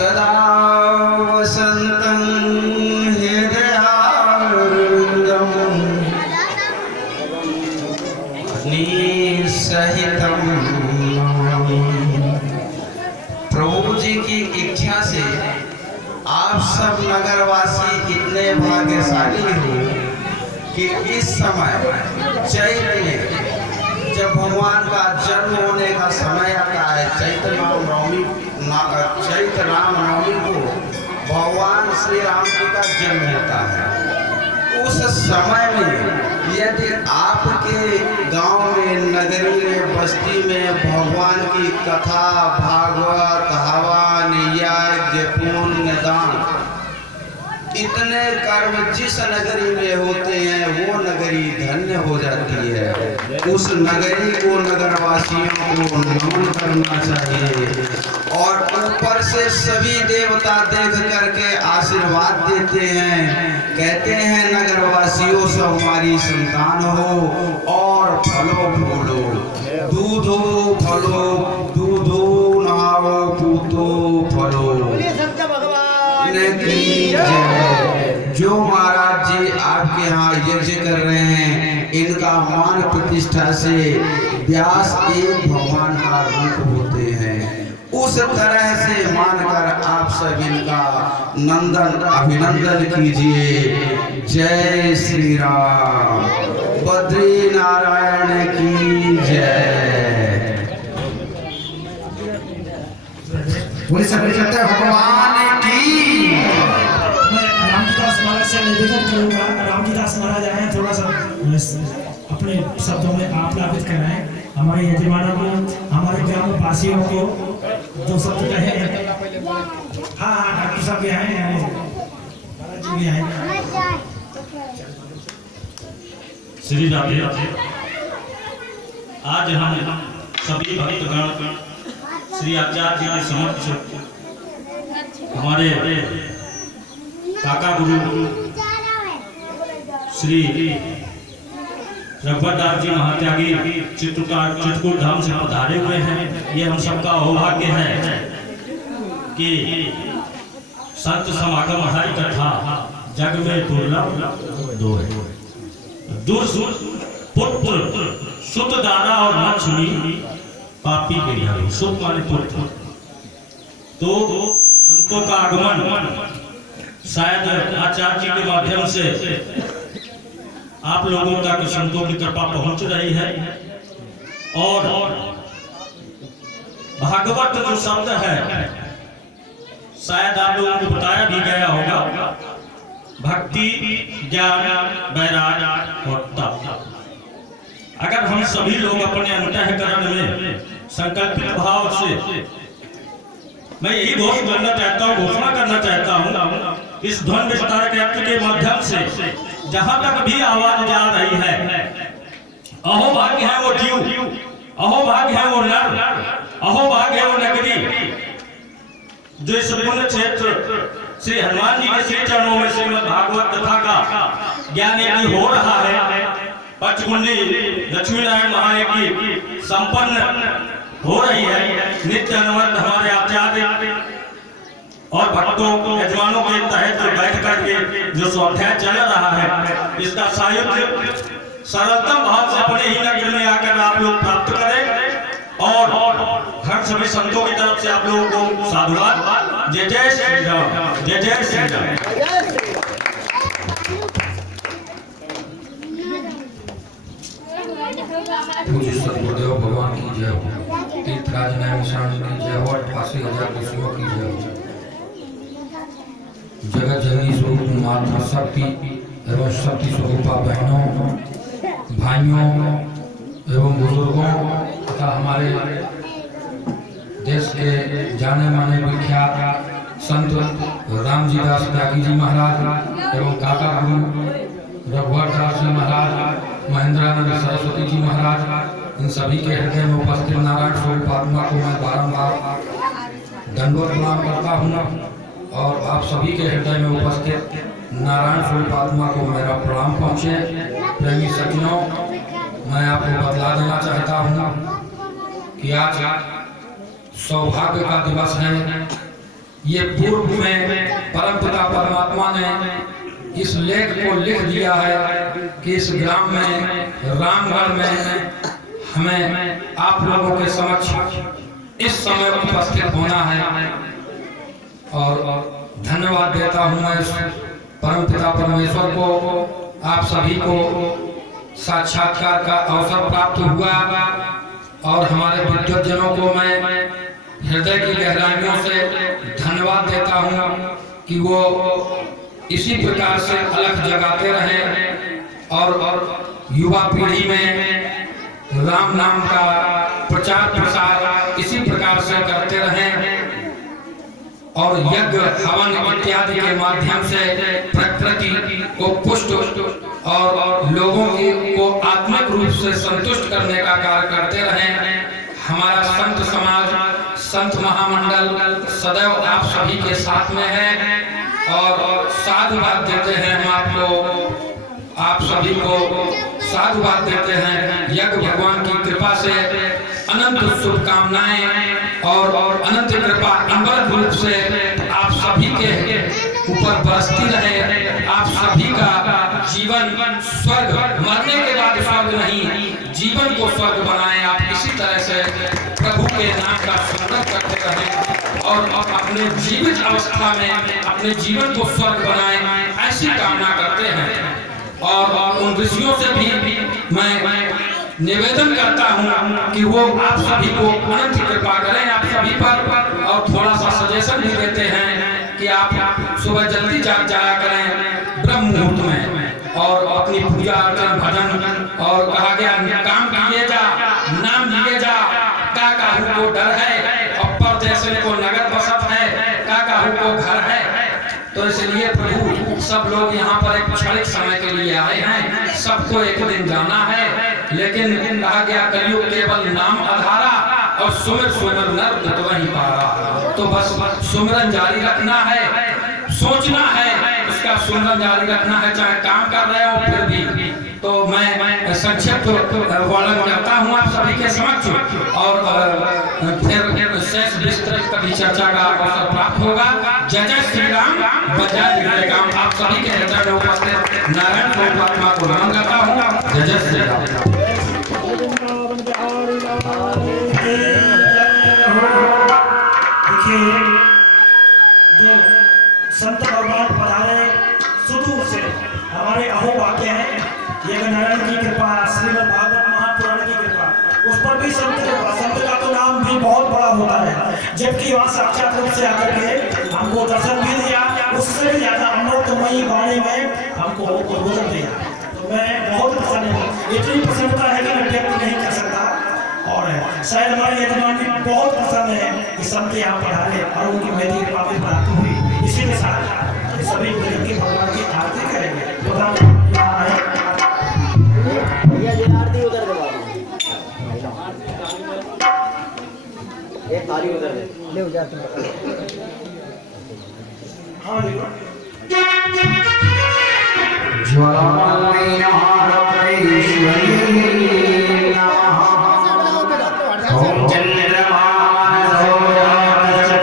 सदा वसन्तं हृदयारविन्दं निसहितं प्रभु जी की इच्छा से आप सब नगरवासी इतने भाग्यशाली हो कि इस समय चैत में जब भगवान का जन्म होने का समय आता है, चैत्र राम नवमी को भगवान श्री राम जी का जन्म होता है। उस समय में यदि आपके गांव में, नगरी में, बस्ती में भगवान की कथा, भागवत, हवन, यज्ञ, पुण्य, दान इतने कर्म जिस नगरी में होते हैं वो नगरी धन्य हो जाती है। उस नगरी को, नगरवासियों को नमन करना चाहिए और ऊपर से सभी देवता देख करके आशीर्वाद देते हैं, कहते हैं नगरवासियों सब हमारी संतान हो और फलो फूलो, दूधो फलो, दूधो नहाओ, पूतो फलो की जय। जो महाराज जी आपके यहाँ यज्ञ कर रहे हैं, इनका मान प्रतिष्ठा से व्यास एक भगवान का रूप होते हैं। उस तरह से मानकर आप सब इनका नंदन अभिनंदन कीजिए। जय श्री राम, बद्री नारायण की जय। भगवान की। रामजीदास महाराज से निवेदन करूंगा, रामजीदास महाराज आए थोड़ा सा अपने शब्दों में आप लाभित कराएं हमारे यजमानों को, हमारे ग्राम वासियों को दो शब्द कहे। हाँ हाँ, डॉक्टर साहब भी आए, महाराज जी भी आए। श्री राधे। आज हम सभी भक्तगण श्री आचार्य जी के समक्ष हमारे काका गुरु श्री रघुवर दास जी महात्यागी चित्रकूट धाम से पधारे हुए हैं। ये हम सबका सौभाग्य है कि संत समागम हरि कथा जग में दुर्लभ दो है। पुत्र सुत दादा और लक्ष्मी पापी के यहाँ सुत माने पुत्र। तो संतों का आगमन शायद आचार्य जी के माध्यम से आप लोगों तक संतों की कृपा पहुंच रही है। और भागवत जो शब्द है शायद आप लोगों को बताया भी गया होगा, भक्ति, ज्ञान, वैराग्य और तप। अगर हम सभी लोग अपने अंतःकरण में संकल्पित भाव से, मैं यही घोषणा करना चाहता हूँ इस ध्वन विस्तारक यंत्र के माध्यम से जहां तक भी आवाज जा रही है, अहो भाग्य है वो जीव, अहो भाग्य है वो नर, अहो भाग्य है वो नगरी जो इस पुण्य क्षेत्र श्री हनुमान जी के श्री चरणों में श्रीमद् भागवत कथा का ज्ञान यज्ञ हो रहा है। पंचमुंडी लक्ष्मी नारायण महायज्ञ संपन्न हो रही है। नित्य अनवरत हमारे आचार्य और भक्तों यजमानों के तहत बैठ करके जो स्वाध्याय चल रहा है, इसका सायुज्य सरलतम भाव से अपने ही नगर में आकर आप लोग प्राप्त करें। और हर सभी संतों की तरफ से आप लोगों को साधुवाद। जय जय श्री राम, जय जय श्री राम। पूज्य सदगुरुदेव भगवान की जय हो, तीर्थराज नैमिषारण्य की जय हो, 88,000 ऋषियों की जय हो। जगत जननी स्वरूप माता शक्ति एवं शक्ति स्वरूपा बहनों, भाइयों एवं बुजुर्गों तथा हमारे देश के जाने माने विख्यात संत रामजीदास त्यागी जी महाराज एवं काका गुरु रघुवर दास जी महाराज, महेंद्रानंद सरस्वती जी महाराज, इन सभी के हृदय में उपस्थित नारायण स्वरूप आत्मा को मैं बारंबार दंडवत प्रणाम करता हूँ। और आप सभी के हृदय में उपस्थित नारायण स्वरूप आत्मा को मेरा प्रणाम पहुँचे। प्रेमी सज्जनों, मैं आपको बतला देना चाहता हूँ कि आज सौभाग्य का दिवस है ये पूर्व में परमपिता परमात्मा ने इस लेख को लिख दिया है कि इस ग्राम में रामगढ़ में हमें आप लोगों के समक्ष इस समय उपस्थित होना है। और धन्यवाद देता हूँ मैं परमपिता परमेश्वर को। आप सभी को साक्षात्कार का अवसर प्राप्त हुआ और हमारे विद्वज्जनों को मैं हृदय की गहराइयों से धन्यवाद देता हूँ कि वो इसी प्रकार से अलग जगाते रहें और युवा पीढ़ी में राम नाम का प्रचार प्रसार इसी प्रकार से करते रहें और यज्ञ हवन इत्यादि के माध्यम से प्रकृति को पुष्ट और लोगों को आत्मिक रूप से संतुष्ट करने का कार्य करते रहें। हमारा संत समाज, संत महामंडल सदैव आप सभी के साथ में है और साधुवाद देते हैं। हम आपको, आप सभी को साधुवाद देते हैं। यज्ञ भगवान की कृपा से अनंत शुभकामनाएं और अनंत कृपा अमृत रूप से आप सभी के ऊपर बरसती रहे। आप सभी का जीवन स्वर्ग, मरने के बाद स्वर्ग नहीं, जीवन को स्वर्ग बनाएं। आप इसी तरह से प्रभु के नाम का स्मरण करते रहें और अपने जीवित अवस्था में अपने जीवन को स्वर्ग बनाएं, ऐसी कामना करते हैं। और उन ऋषियों से भी मैं निवेदन करता हूँ कि वो आप सभी को अनंत कृपा करें आप सभी पर। और थोड़ा सा सजेशन भी देते हैं कि आप सुबह जल्दी जाया करें ब्रह्म मुहूर्त में और अपनी पूजा अर्चन भजन और कहा गया काम किए जा, नाम लिए जा। का काहू को डर है और परदेश को नगर बसत है, का काहू को घर है। तो इसलिए प्रभु सब लोग यहाँ पर एक क्षणिक समय के लिए आए हैं, सबको एक दिन जाना है। लेकिन कहा गया कलयुग केवल नाम आधारा और सुमिर सुमिर नर उतवहि पारा। तो बस सुमिरन जारी रखना है, सोचना है, उसका सुमिरन जारी रखना है, चाहे काम कर रहे हो फिर भी। तो मैं संक्षिप्त वर्णन करता हूँ आप सभी के समक्ष और फिर शेष विस्तृत कभी चर्चा का अवसर प्राप्त होगा। जय जय श्री राम, बजाय विवेकाम। आप सभी के हृदय में उपस्थित नारायण परमात्मा को नमन करता हूँ। जय जय श्री राम। देखिए जो संत भगवान पधारे सुदूर से हमारे अहो वाक्य हैं, ये नारायण की कृपा, श्रीमद् भागवत महापुराण की कृपा, उस पर भी संत का तो नाम भी बहुत बड़ा होता है। जबकि वहाँ साक्षात रूप से आकर के हमको दर्शन भी दिया, उससे भी ज्यादा अमृतमयी वाणी में हमको प्रबोधन दिया। तो मैं बहुत प्रसन्न हूँ, इतनी प्रसन्नता है कि मैं व्यक्त नहीं कर सकता। और शायद हमारे यजमान भी बहुत प्रसन्न है कि संत यहाँ पढ़ाए और उनकी मेरी कृपा भी प्राप्त हुई। इसी के साथ सभी मिलकर के भगवान की आरती करेंगे। एक थाली उधर ले जाते हैं। हाँ ज्वालामयी नमः